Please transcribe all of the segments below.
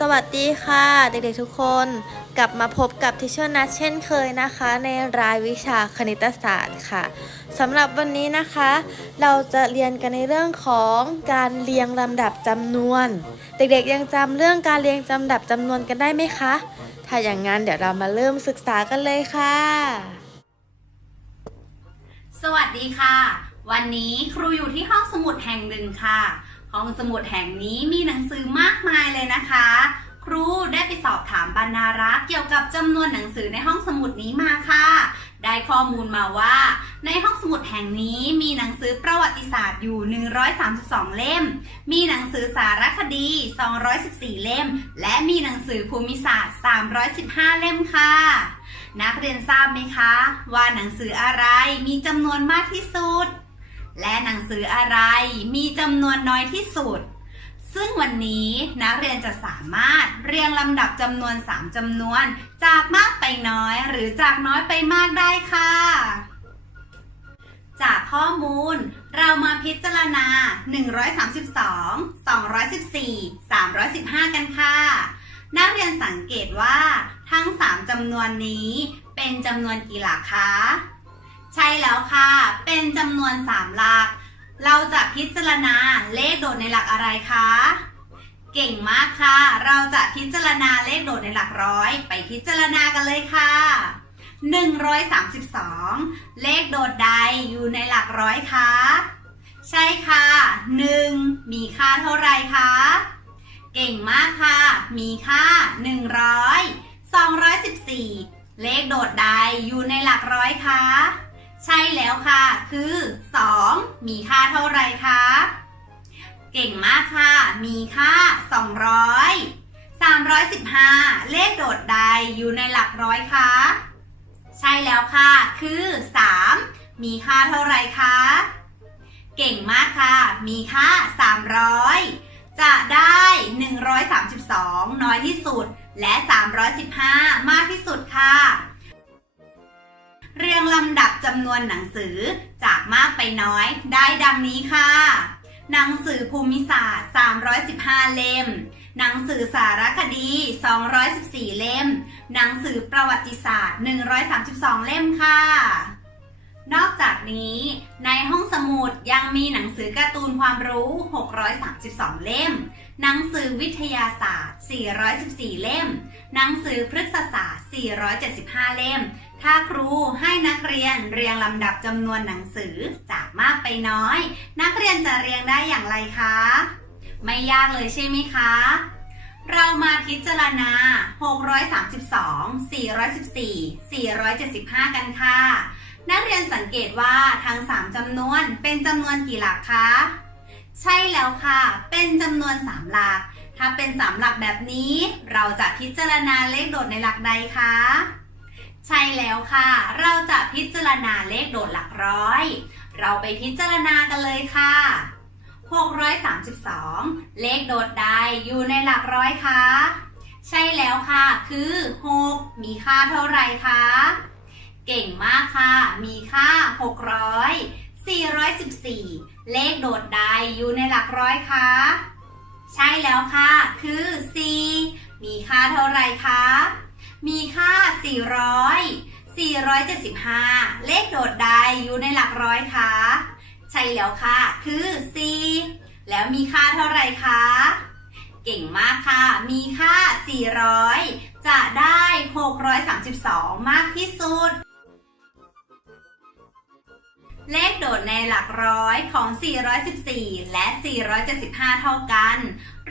สวัสดีค่ะเด็กๆทุกคน กลับมาพบกับทิเชอร์นัทเช่นเคยนะคะ ในรายวิชาคณิตศาสตร์ค่ะสำหรับวันนี้นะคะ เราจะเรียนกันในเรื่องของการเรียงลำดับจำนวน เด็กๆยังจำเรื่องการเรียงลำดับจำนวนกันได้ไหมคะ ถ้าอย่างนั้นเดี๋ยวเรามาเริ่มศึกษากันเลยค่ะ สวัสดีค่ะ วันนี้ครูอยู่ที่ห้องสมุดแห่งหนึ่งค่ะ ห้องสมุดแห่งนี้มีหนังสือมากมายเลยนะคะ ครูได้ไปสอบถามบรรณารักษ์เกี่ยวกับจำนวนหนังสือในห้องสมุดนี้มาค่ะ ได้ข้อมูลมาว่า ในห้องสมุดแห่งนี้มีหนังสือประวัติศาสตร์อยู่ 132 เล่ม มีหนังสือสารคดี 214 เล่ม และมีหนังสือภูมิศาสตร์ 315 เล่มค่ะ นักเรียนทราบไหมคะ ว่าหนังสืออะไรมีจำนวนมากที่สุด และหนังสืออะไรมีจำนวนน้อยที่สุด ซึ่งวันนี้นักเรียนจะสามารถเรียงลำดับจำนวน 3จำนวน จากมากไปน้อย หรือจากน้อยไปมากได้ค่ะ จากข้อมูลเรามาพิจารณา 132 214 315 กันค่ะ นักเรียนสังเกตว่าทั้ง 3จำนวนนี้เป็นจำนวนกี่หลักคะ ใช่แล้วค่ะ เป็นจำนวน 3 หลัก เราจะพิจารณาเลขโดดในหลักอะไรคะ เก่งมากค่ะ เราจะพิจารณาเลขโดดในหลักร้อย ไปพิจารณากันเลยค่ะ 132 เลขโดดใดอยู่ในหลักร้อยคะ ใช่ค่ะ 1 มีค่าเท่าไรคะ เก่งมากค่ะ มีค่า 100 214 เลขโดดใดอยู่ในหลักร้อยคะ ใช่แล้วค่ะ คือ 2 มีค่าเท่าไรคะ เก่งมากค่ะ มีค่า 200 315 เลขโดดใดอยู่ในหลักร้อยคะ ใช่แล้วค่ะ คือ 3 มีค่าเท่าไรคะ เก่งมากค่ะ มีค่า 300 จะได้ 132 น้อยที่สุด และ 315 มากที่สุดค่ะ เรียงลำดับจำนวนหนังสือจากมากไปน้อยได้ดังนี้ค่ะ หนังสือภูมิศาสตร์ 315 เล่ม หนังสือสารคดี 214 เล่ม หนังสือประวัติศาสตร์ 132 เล่มค่ะ นอกจากนี้ในห้องสมุดยังมีหนังสือการ์ตูนความรู้ 632 เล่ม หนังสือวิทยาศาสตร์ 414 เล่ม หนังสือพฤกษศาสตร์ 475 เล่ม ถ้าครูให้นักเรียนเรียงลำดับจำนวนหนังสือจากมากไปน้อย นักเรียนจะเรียงได้อย่างไรคะ ไม่ยากเลยใช่ไหมคะ เรามาพิจารณา 632 414 475 กันค่ะ นักเรียนสังเกตว่าทั้ง 3จำนวนเป็นจำนวนกี่หลักคะ ใช่แล้วค่ะ เป็นจำนวน 3 หลัก ถ้าเป็น 3 หลักแบบนี้ เราจะพิจารณาเลขโดดในหลักใดคะ ใช่แล้วค่ะ เราจะพิจารณาเลขโดดหลักร้อย เราไปพิจารณากันเลยค่ะ 632 เลขโดดใดอยู่ในหลักร้อยคะ ใช่แล้วค่ะ คือ 6 มีค่าเท่าไหร่คะ เก่งมากค่ะ มีค่า 600 414 เลขโดดใดอยู่ในหลักร้อยคะใช่แล้วค่ะ คือ 4 มีค่าเท่าไหร่คะ มีค่า 400 475 เลขโดดใดอยู่ในหลักร้อยคะใช่แล้วค่ะ คือ 4 แล้วมีค่าเท่าไหร่คะ เก่งมากค่ะ มีค่า 400 จะได้ 632 มากที่สุด เลขโดดในหลักร้อยของ 414 และ 475 เท่ากัน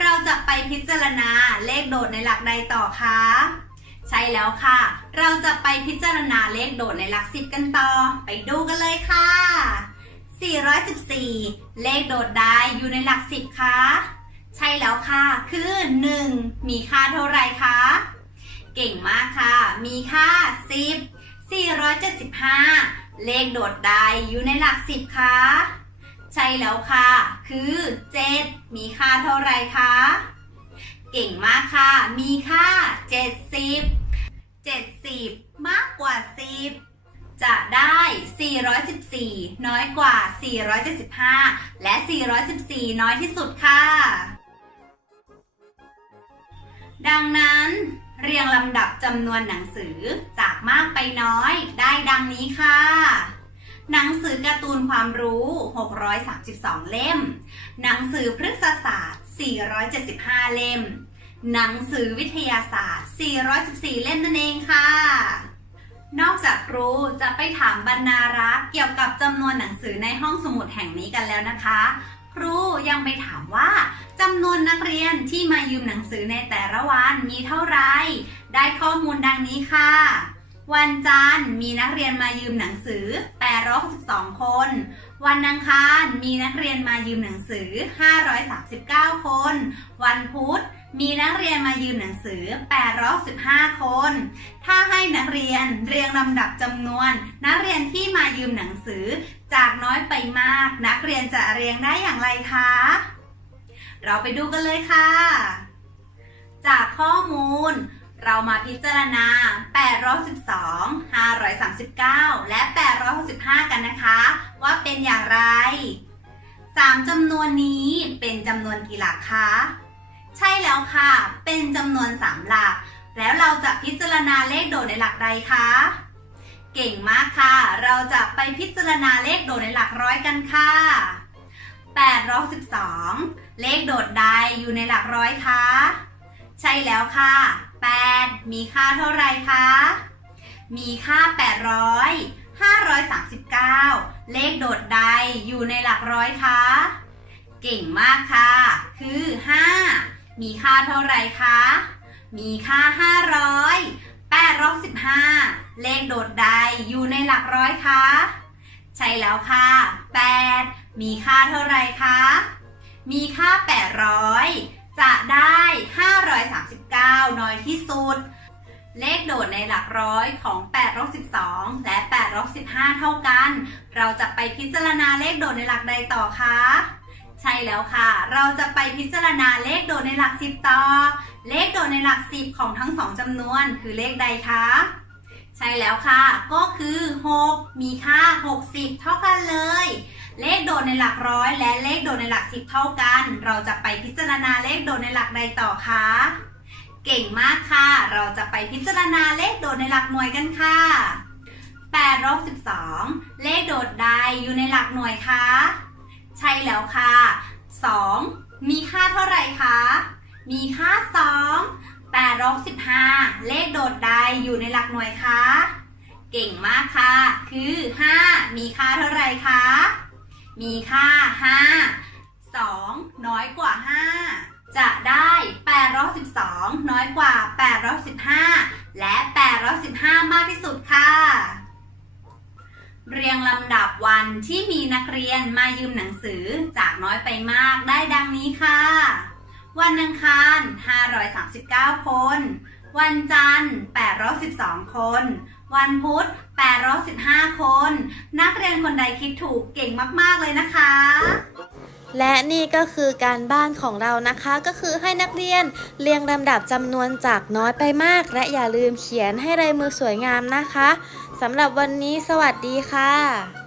เราจะไปพิจารณาเลขโดดในหลักใดต่อคะ ใช่แล้วค่ะ เราจะไปพิจารณาเลขโดดในหลัก10กันต่อ ไปดูกันเลยค่ะ 414 เลขโดดใดอยู่ในหลัก10คะ ใช่แล้วค่ะ คือ 1 มีค่าเท่าไรคะ เก่งมากค่ะ มีค่า 10 475 เลขโดดใดอยู่ในหลัก10คะใช่แล้วค่ะ คือ 7 มีค่าเท่าไรคะ เก่งมากค่ะ มีค่า 70 70 มากกว่า 10 จะได้ 414 น้อยกว่า 475 และ 414 น้อยที่สุดค่ะ ดังนั้นเรียงลำดับจำนวนหนังสือจากมากไปน้อยได้ดังนี้ค่ะ หนังสือการ์ตูนความรู้ 632 เล่ม หนังสือพฤกษศาสตร์ 475 เล่ม หนังสือวิทยาศาสตร์ 414 เล่มนั่นเองค่ะ นอกจากครูจะไปถามบรรณารักษ์เกี่ยวกับจำนวนหนังสือในห้องสมุดแห่งนี้กันแล้วนะคะ ครูยังไปถามว่าจำนวนนักเรียนที่มายืมหนังสือในแต่ละวันมีเท่าไหรได้ข้อมูลดังนี้ค่ะ วันจันทร์มีนักเรียนมายืมหนังสือ 862 คน วันอังคารมีนักเรียนมายืมหนังสือ 539 คน วันพุธมีนักเรียนมายืมหนังสือ 815 คน ถ้าให้นักเรียนเรียงลำดับจำนวน นักเรียนที่มายืมหนังสือ จากน้อยไปมาก นักเรียนจะเรียงได้อย่างไรคะ เราไปดูกันเลยค่ะ จากข้อมูล เรามาพิจารณา 812 539 และ 865 กันนะคะ ว่าเป็นอย่างไร 3จำนวนนี้เป็นจำนวนกี่หลักคะ ใช่แล้วค่ะ เป็นจำนวน 3 หลัก แล้วเราจะพิจารณาเลขโดดในหลักใดคะ เก่งมากค่ะ เราจะไปพิจารณาเลขโดดในหลักร้อยกันค่ะ812 เลขโดดใดอยู่ในหลักร้อยคะ ใช่แล้วค่ะ 8 มีค่าเท่าไรคะ มีค่า 800 539 เลขโดดใดอยู่ในหลักร้อยคะ เก่งมากค่ะ คือ 5 มีค่าเท่าไรคะ มีค่า 500 815 เลขโดดใดอยู่ในหลักร้อยคะ ใช่แล้วค่ะ 8 มีค่าเท่าไรคะ มีค่า 800 จะได้ ที่สุด เลขโดดในหลักร้อยของ812 และ815 เท่ากัน เราจะไปพิจารณาเลขโดดในหลักใดต่อคะใช่แล้วค่ะ เราจะไปพิจารณาเลขโดดในหลัก 10 ต่อ เลขโดดในหลัก 10 ของทั้งสองจำนวนคือเลขใดคะ ใช่แล้วค่ะ ก็คือ 6 มีค่า 60 เท่ากันเลย เลขโดดในหลักร้อยและเลขโดดในหลัก 10 เท่ากัน เราจะไปพิจารณาเลขโดดในหลักใดต่อคะ เก่งมากค่ะ เราจะไปพิจารณาเลขโดดในหลักหน่วยกันค่ะ8 12 เลขโดดใดอยู่ในหลักหน่วยคะ ใช่แล้วค่ะ 2 มีค่าเท่าไหร่คะ มีค่า 2 815 เลขโดดใดอยู่ในหลักหน่วยคะ เก่งมากค่ะ คือ 5 มีค่าเท่าไหร่คะ มีค่า 5 2 น้อยกว่า 5 จะได้ 812 น้อยกว่า 815 และ 815 มากที่สุดค่ะ เรียงลำดับวันที่มีนักเรียนมายืมหนังสือจากน้อยไปมากได้ดังนี้ค่ะ วันอังคาร 539 คน วันจันทร์ 812 คน วันพุธ 815 คน นักเรียนคนใดคิดถูกเก่งมาก ๆ เลยนะคะ และนี่ก็คือการบ้านของเรานะคะ ก็คือให้นักเรียนเรียงลำดับจำนวนจากน้อยไปมาก และอย่าลืมเขียนให้ลายมือสวยงามนะคะสำหรับวันนี้สวัสดีค่ะ